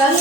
咱